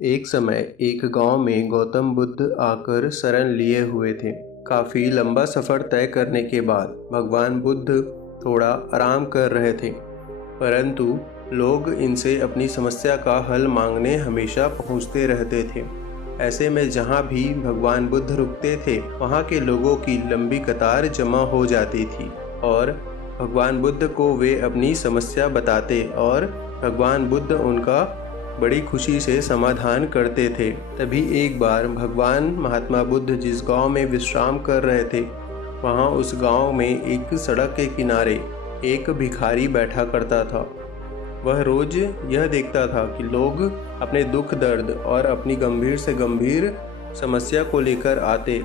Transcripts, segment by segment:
एक समय एक गांव में गौतम बुद्ध आकर शरण लिए हुए थे। काफी लंबा सफर तय करने के बाद भगवान बुद्ध थोड़ा आराम कर रहे थे, परंतु लोग इनसे अपनी समस्या का हल मांगने हमेशा पहुंचते रहते थे। ऐसे में जहां भी भगवान बुद्ध रुकते थे, वहां के लोगों की लंबी कतार जमा हो जाती थी और भगवान बुद्ध को वे अपनी समस्या बताते और भगवान बुद्ध उनका बड़ी खुशी से समाधान करते थे। तभी एक बार भगवान महात्मा बुद्ध जिस गांव में विश्राम कर रहे थे, वहां उस गांव में एक सड़क के किनारे एक भिखारी बैठा करता था। वह रोज यह देखता था कि लोग अपने दुख दर्द और अपनी गंभीर से गंभीर समस्या को लेकर आते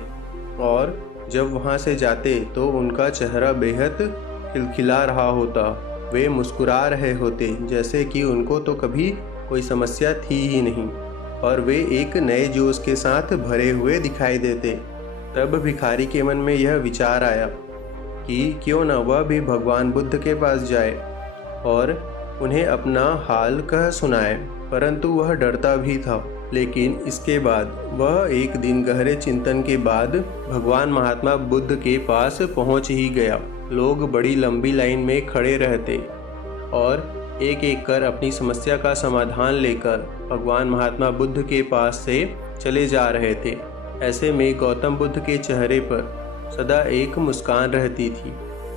और जब वहां से जाते तो उनका चेहरा बेहद खिलखिला रहा होता। वे मुस्कुरा रहे होते जैसे कि उनको तो कभी कोई समस्या थी ही नहीं और वे एक नए जोश के साथ भरे हुए दिखाई देते। तब भिखारी के मन में यह विचार आया कि क्यों न वह भी भगवान बुद्ध के पास जाए और उन्हें अपना हाल कह सुनाए, परंतु वह डरता भी था। लेकिन इसके बाद वह एक दिन गहरे चिंतन के बाद भगवान महात्मा बुद्ध के पास पहुंच ही गया। लोग बड़ी लंबी लाइन में खड़े रहते और एक एक कर अपनी समस्या का समाधान लेकर भगवान महात्मा बुद्ध के पास से चले जा रहे थे। ऐसे में गौतम बुद्ध के चेहरे पर सदा एक मुस्कान रहती थी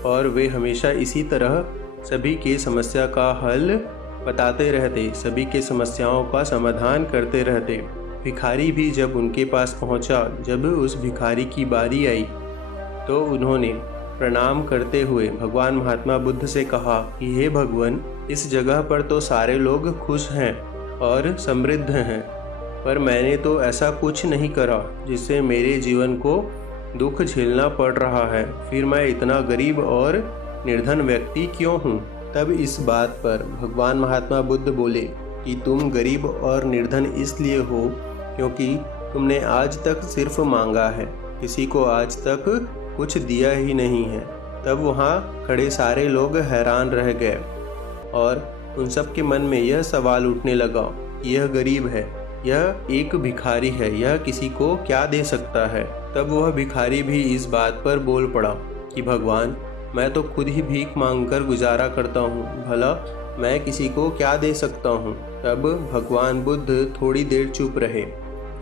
और वे हमेशा इसी तरह सभी के समस्या का हल बताते रहते, सभी के समस्याओं का समाधान करते रहते। भिखारी भी जब उनके पास पहुंचा, जब उस भिखारी की बारी आई तो उन्होंने प्रणाम करते हुए भगवान महात्मा बुद्ध से कहा कि हे भगवान, इस जगह पर तो सारे लोग खुश हैं और समृद्ध हैं, पर मैंने तो ऐसा कुछ नहीं करा जिससे मेरे जीवन को दुख झेलना पड़ रहा है। फिर मैं इतना गरीब और निर्धन व्यक्ति क्यों हूँ? तब इस बात पर भगवान महात्मा बुद्ध बोले कि तुम गरीब और निर्धन इसलिए हो क्योंकि तुमने आज तक सिर्फ मांगा है, किसी को आज तक कुछ दिया ही नहीं है। तब वहाँ खड़े सारे लोग हैरान रह गए और उन सब के मन में यह सवाल उठने लगा कि यह गरीब है, यह एक भिखारी है, यह किसी को क्या दे सकता है। तब वह भिखारी भी इस बात पर बोल पड़ा कि भगवान, मैं तो खुद ही भीख मांगकर गुजारा करता हूँ, भला मैं किसी को क्या दे सकता हूँ। तब भगवान बुद्ध थोड़ी देर चुप रहे,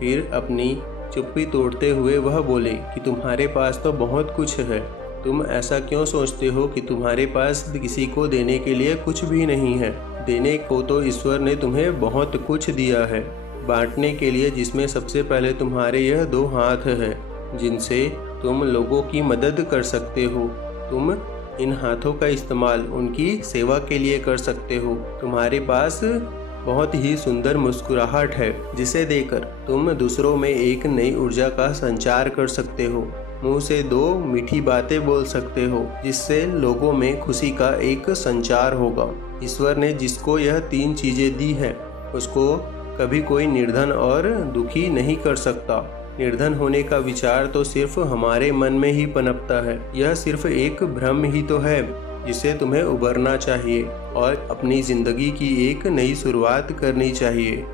फिर अपनी चुप्पी तोड़ते हुए वह बोले कि तुम्हारे पास तो बहुत कुछ है, तुम ऐसा क्यों सोचते हो कि तुम्हारे पास किसी को देने के लिए कुछ भी नहीं है। देने को तो ईश्वर ने तुम्हें बहुत कुछ दिया है, बांटने के लिए जिसमें सबसे पहले तुम्हारे यह दो हाथ है जिनसे तुम लोगों की मदद कर सकते हो। तुम इन हाथों का इस्तेमाल उनकी सेवा के लिए कर सकते हो। तुम्हारे पास बहुत ही सुंदर मुस्कुराहट है जिसे देकर तुम दूसरों में एक नई ऊर्जा का संचार कर सकते हो। मुंह से दो मीठी बातें बोल सकते हो जिससे लोगों में खुशी का एक संचार होगा। ईश्वर ने जिसको यह तीन चीजें दी है उसको कभी कोई निर्धन और दुखी नहीं कर सकता। निर्धन होने का विचार तो सिर्फ हमारे मन में ही पनपता है। यह सिर्फ एक भ्रम ही तो है जिसे तुम्हें उभरना चाहिए और अपनी जिंदगी की एक नई शुरुआत करनी चाहिए।